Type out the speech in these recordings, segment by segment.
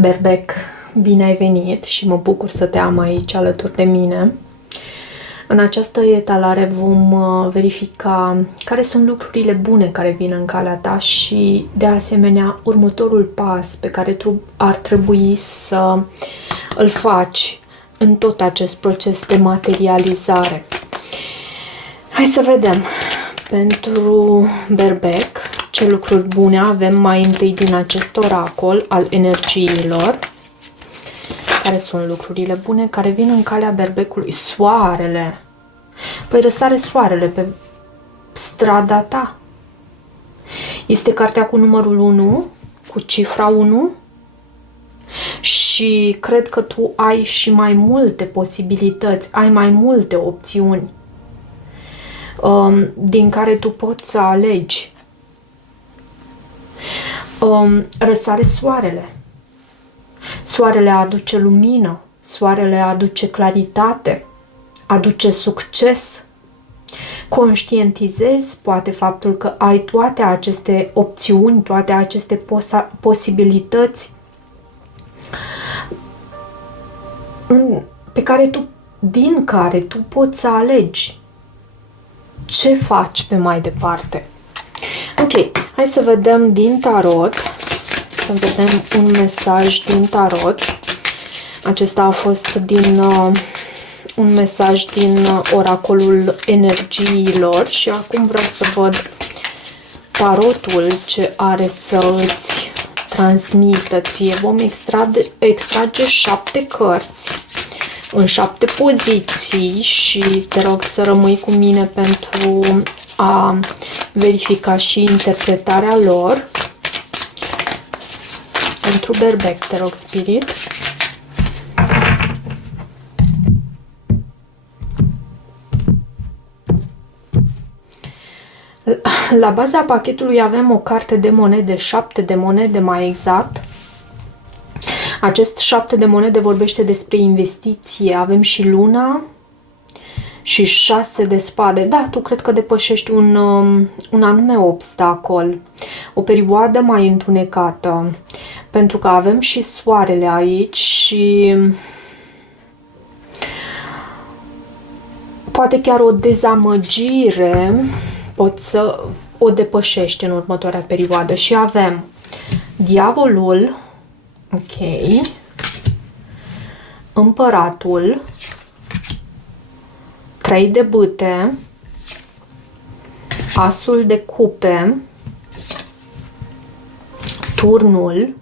Berbec, bine ai venit și mă bucur să te am aici alături de mine. În această etalare vom verifica care sunt lucrurile bune care vin în calea ta și, de asemenea, următorul pas pe care ar trebui să îl faci în tot acest proces de materializare. Hai să vedem. Pentru Berbec, ce lucruri bune avem mai întâi din acest oracol al energiilor. Care sunt lucrurile bune care vin în calea Berbecului? Soarele. Păi răsare soarele pe strada ta. Este cartea cu numărul 1, cu cifra 1. Și cred că tu ai și mai multe posibilități, ai mai multe opțiuni din care tu poți să alegi. Răsare soarele. Soarele aduce lumină, soarele aduce claritate, aduce succes. Conștientizezi poate faptul că ai toate aceste opțiuni, toate aceste posibilități din care tu poți să alegi ce faci pe mai departe. Ok, hai să vedem din tarot, să vedem un mesaj din tarot. Acesta a fost un mesaj din oracolul energiilor și acum vreau să văd tarotul ce are să îți transmită ție. Vom extrage 7 cărți în 7 poziții și te rog să rămâi cu mine pentru a verifica și interpretarea lor. Pentru Berbec, te rog, Spirit. La baza pachetului avem o carte de monede, 7 de monede mai exact. Acest 7 de monede vorbește despre investiție. Avem și luna și 6 de spade. Da, tu cred că depășești un anume obstacol, o perioadă mai întunecată, pentru că avem și soarele aici și poate chiar o dezamăgire poți să o depășești în următoarea perioadă. Și avem diavolul, ok, împăratul, 3 de bâte, asul de cupe, turnul,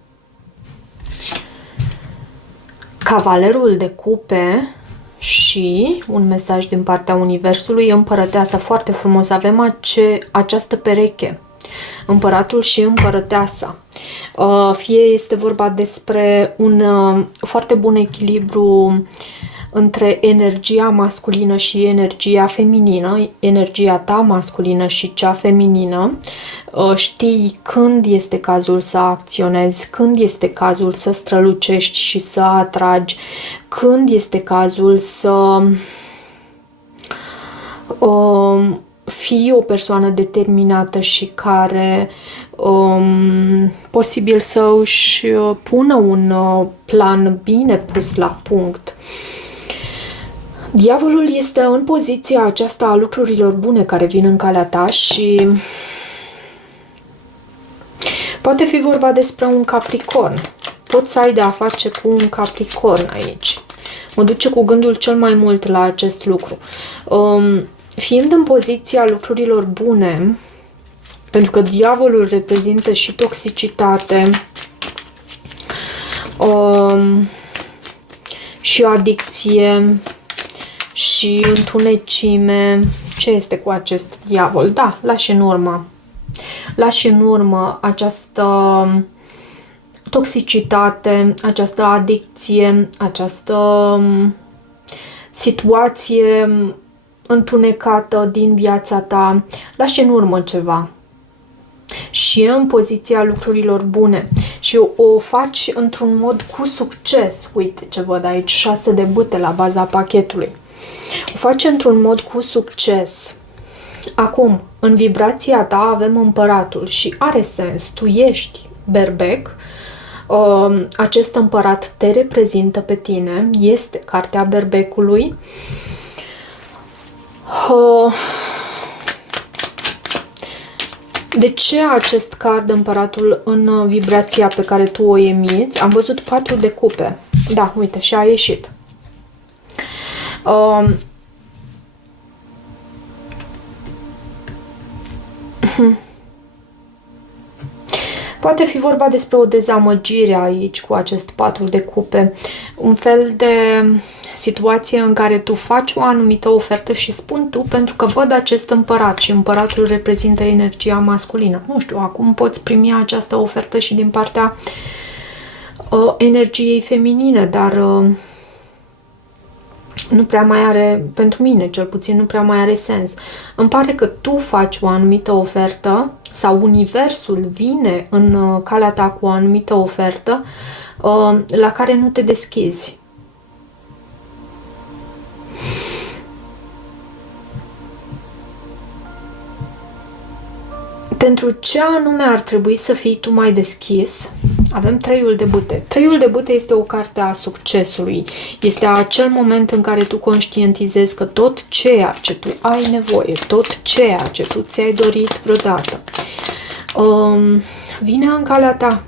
cavalerul de cupe și un mesaj din partea universului, împărăteasa. Foarte frumos, avem această pereche, împăratul și împărăteasa. Fie este vorba despre un foarte bun echilibru între energia masculină și energia feminină, energia ta masculină și cea feminină. Știi când este cazul să acționezi, când este cazul să strălucești și să atragi, când este cazul să fii o persoană determinată și care posibil să își pună un plan bine pus la punct. Diavolul este în poziția aceasta a lucrurilor bune care vin în calea ta și poate fi vorba despre un Capricorn. Poți să ai de a face cu un Capricorn aici. Mă duce cu gândul cel mai mult la acest lucru. Fiind în poziția lucrurilor bune, pentru că diavolul reprezintă și toxicitate, și o adicție, și întunecime. Ce este cu acest diavol? Da, lași în urmă. Lași în urmă această toxicitate, această adicție, această situație întunecată din viața ta. Lași în urmă ceva. Și e în poziția lucrurilor bune. Și o faci într-un mod cu succes. Uite ce văd aici, 6 de bâte la baza pachetului. O faci într-un mod cu succes. Acum, în vibrația ta avem împăratul și are sens. Tu ești Berbec, Acest împărat te reprezintă pe tine, este cartea berbecului. De ce acest card, împăratul, în vibrația pe care tu o emiți? Am văzut 4 de cupe. Da, uite, și a ieșit. Poate fi vorba despre o dezamăgire aici cu acest 4 de cupe. Un fel de situație în care tu faci o anumită ofertă și spun tu, pentru că văd acest împărat și împăratul reprezintă energia masculină. Nu știu, acum poți primi această ofertă și din partea energiei feminine, dar nu prea mai are, pentru mine cel puțin, nu prea mai are sens. Îmi pare că tu faci o anumită ofertă sau universul vine în calea ta cu o anumită ofertă la care nu te deschizi. Pentru ce anume ar trebui să fii tu mai deschis? Avem 3-ul de bâte. 3-ul de bâte este o carte a succesului. Este acel moment în care tu conștientizezi că tot ceea ce tu ai nevoie, tot ceea ce tu ți-ai dorit vreodată, vine în calea ta.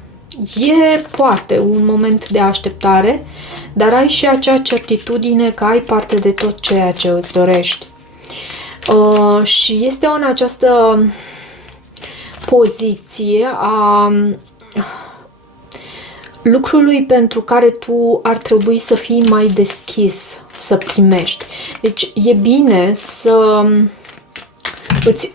E poate un moment de așteptare, dar ai și acea certitudine că ai parte de tot ceea ce îți dorești. Și este în această poziție a lucrului pentru care tu ar trebui să fii mai deschis să primești. Deci e bine să îți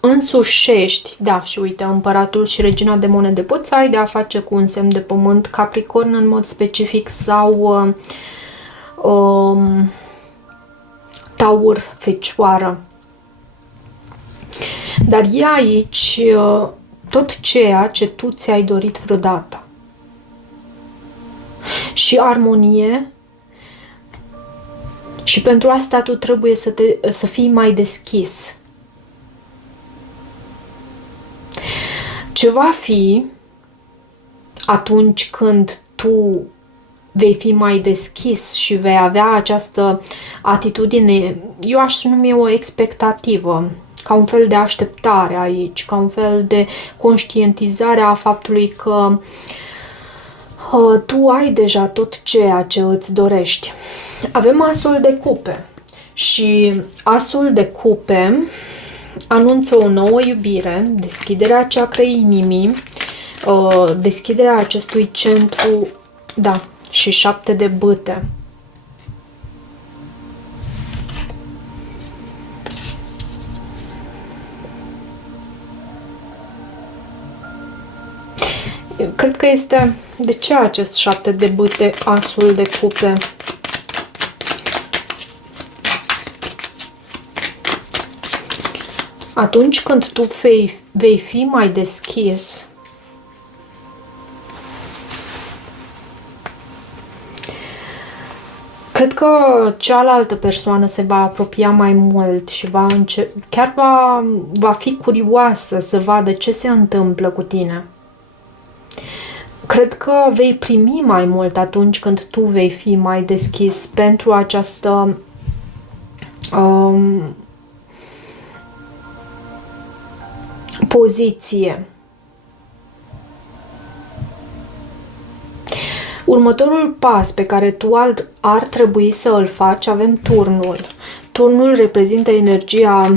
însușești, da, și uite, împăratul și regina de monede, poți să ai de a face cu un semn de pământ, Capricorn în mod specific, sau Taur, Fecioară. Dar e aici tot ceea ce tu ți-ai dorit vreodată. Și armonie. Și pentru asta tu trebuie să fii mai deschis. Ce va fi atunci când tu vei fi mai deschis și vei avea această atitudine, eu aș numi o expectativă, ca un fel de așteptare aici, ca un fel de conștientizare a faptului că tu ai deja tot ceea ce îți dorești. Avem asul de cupe și asul de cupe anunță o nouă iubire, deschiderea ceacrei inimii, deschiderea acestui centru, da, și 7 de bâte. Cred că este... De ce acest 7 de bâte, asul de cupe? Atunci când tu vei fi mai deschis, cred că cealaltă persoană se va apropia mai mult și chiar va fi curioasă să vadă ce se întâmplă cu tine. Cred că vei primi mai mult atunci când tu vei fi mai deschis pentru această poziție. Următorul pas pe care tu ar trebui să îl faci, avem turnul. Turnul reprezintă energia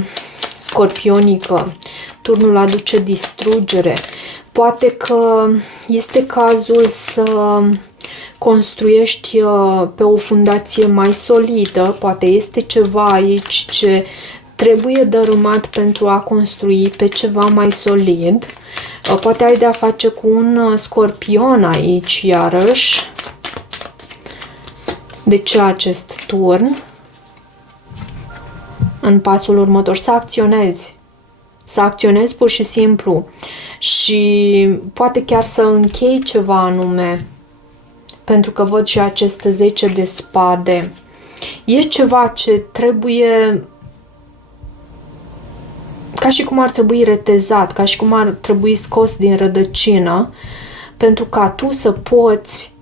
scorpionică. Turnul aduce distrugere. Poate că este cazul să construiești pe o fundație mai solidă. Poate este ceva aici ce trebuie dărâmat pentru a construi pe ceva mai solid. Poate ai de-a face cu un scorpion aici, iarăși. De ce acest turn? În pasul următor, să acționezi. Să acționezi pur și simplu. Și poate chiar să închei ceva anume. Pentru că văd și acest 10 de spade. E ceva ce trebuie... ca și cum ar trebui retezat, ca și cum ar trebui scos din rădăcină, pentru ca tu să poți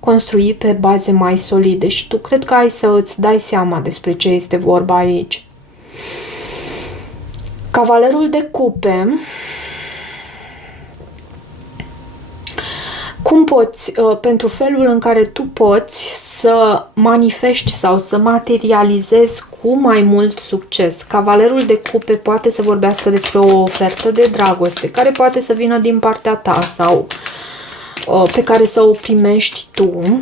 construi pe baze mai solide și tu cred că ai să îți dai seama despre ce este vorba aici. Cavalerul de cupe. Cum poți, pentru felul în care tu poți să manifesti sau să materializezi cu mai mult succes. Cavalerul de cupe poate să vorbească despre o ofertă de dragoste care poate să vină din partea ta sau pe care să o primești tu.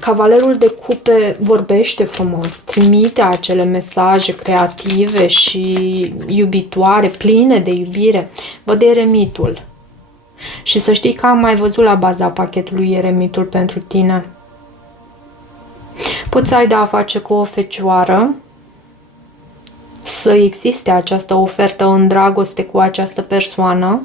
Cavalerul de cupe vorbește frumos, trimite acele mesaje creative și iubitoare, pline de iubire. Văd eremitul. Și să știi că am mai văzut la baza pachetului eremitul pentru tine. Poți să ai de a face cu o fecioară, să existe această ofertă în dragoste cu această persoană.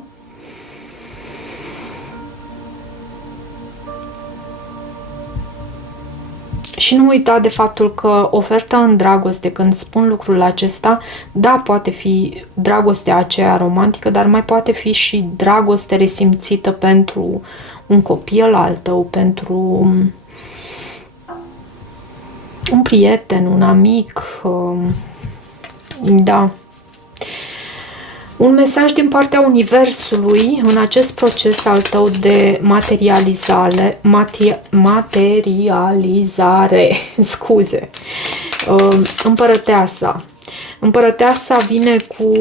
Și nu uita de faptul că oferta în dragoste, când spun lucrul acesta, da, poate fi dragostea aceea romantică, dar mai poate fi și dragoste resimțită pentru un copil al tău, pentru un prieten, un amic, da. Un mesaj din partea Universului în acest proces al tău de materializare, scuze, împărăteasa. Împărăteasa vine cu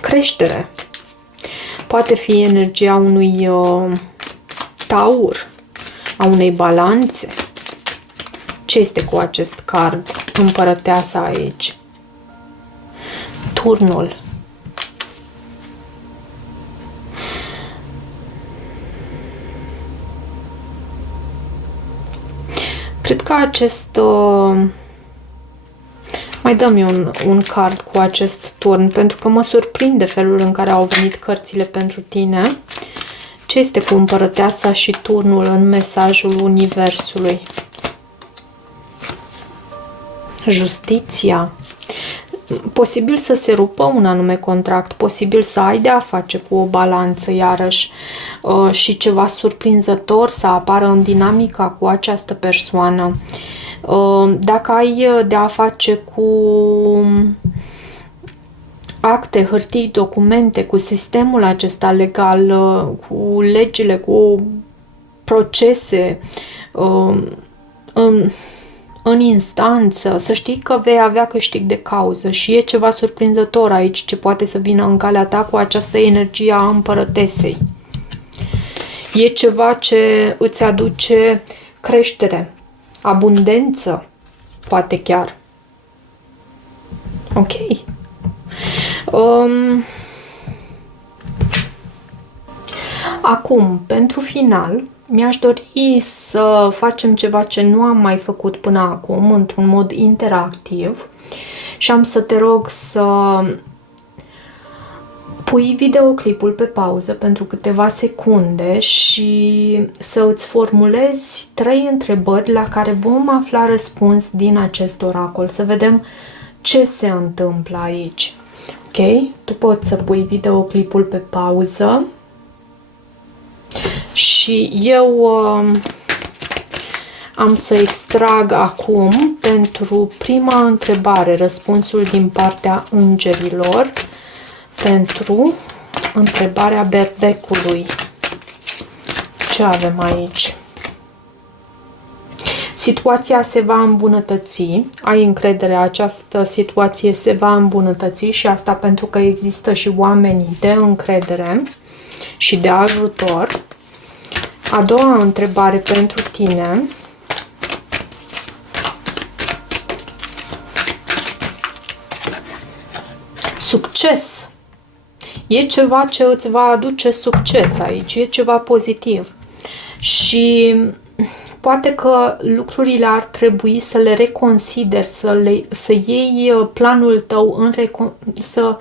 creștere. Poate fi energia unui taur, a unei balanțe. Ce este cu acest card? Împărăteasa aici. Turnul. Cred că acest... mai dă-mi un card cu acest turn, pentru că mă surprinde felul în care au venit cărțile pentru tine. Ce este cu împărăteasa și turnul în mesajul Universului? Justiția. Posibil să se rupă un anume contract, posibil să ai de a face cu o balanță iarăși și ceva surprinzător să apară în dinamica cu această persoană. Dacă ai de a face cu acte, hârtii, documente, cu sistemul acesta legal, cu legile, cu procese, în instanță, să știi că vei avea câștig de cauză și e ceva surprinzător aici ce poate să vină în calea ta cu această energie a împărătesei. E ceva ce îți aduce creștere, abundență, poate chiar. Ok. Acum, pentru final, mi-aș dori să facem ceva ce nu am mai făcut până acum, într-un mod interactiv, și am să te rog să pui videoclipul pe pauză pentru câteva secunde și să îți formulezi 3 întrebări la care vom afla răspuns din acest oracol, să vedem ce se întâmplă aici. Ok? Tu poți să pui videoclipul pe pauză. Și eu am să extrag acum pentru prima întrebare răspunsul din partea îngerilor pentru întrebarea berbecului. Ce avem aici? Situația se va îmbunătăți, ai încredere, această situație se va îmbunătăți și asta pentru că există și oameni de încredere și de ajutor. A doua întrebare pentru tine. Succes. E ceva ce îți va aduce succes aici, e ceva pozitiv. Și poate că lucrurile ar trebui să le reconsideri, să iei planul tău, să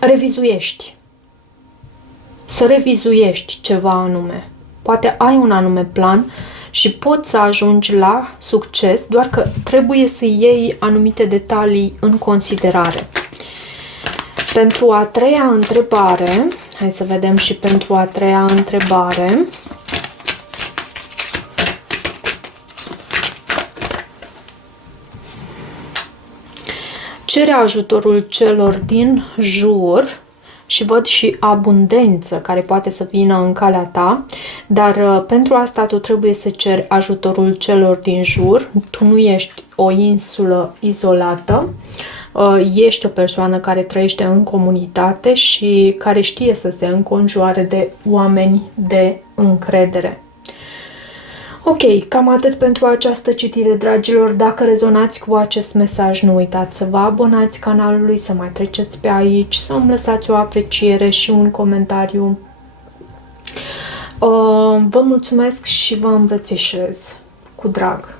revizuiești. Să revizuiești ceva anume. Poate ai un anume plan și poți să ajungi la succes, doar că trebuie să iei anumite detalii în considerare. Pentru a treia întrebare, hai să vedem și pentru a treia întrebare. Cere ajutorul celor din jur și văd și abundență care poate să vină în calea ta, dar pentru asta tu trebuie să ceri ajutorul celor din jur. Tu nu ești o insulă izolată, ești o persoană care trăiește în comunitate și care știe să se înconjoare de oameni de încredere. Ok, cam atât pentru această citire, dragilor. Dacă rezonați cu acest mesaj, nu uitați să vă abonați canalului, să mai treceți pe aici, să îmi lăsați o apreciere și un comentariu. Vă mulțumesc și vă îmbrățișez cu drag.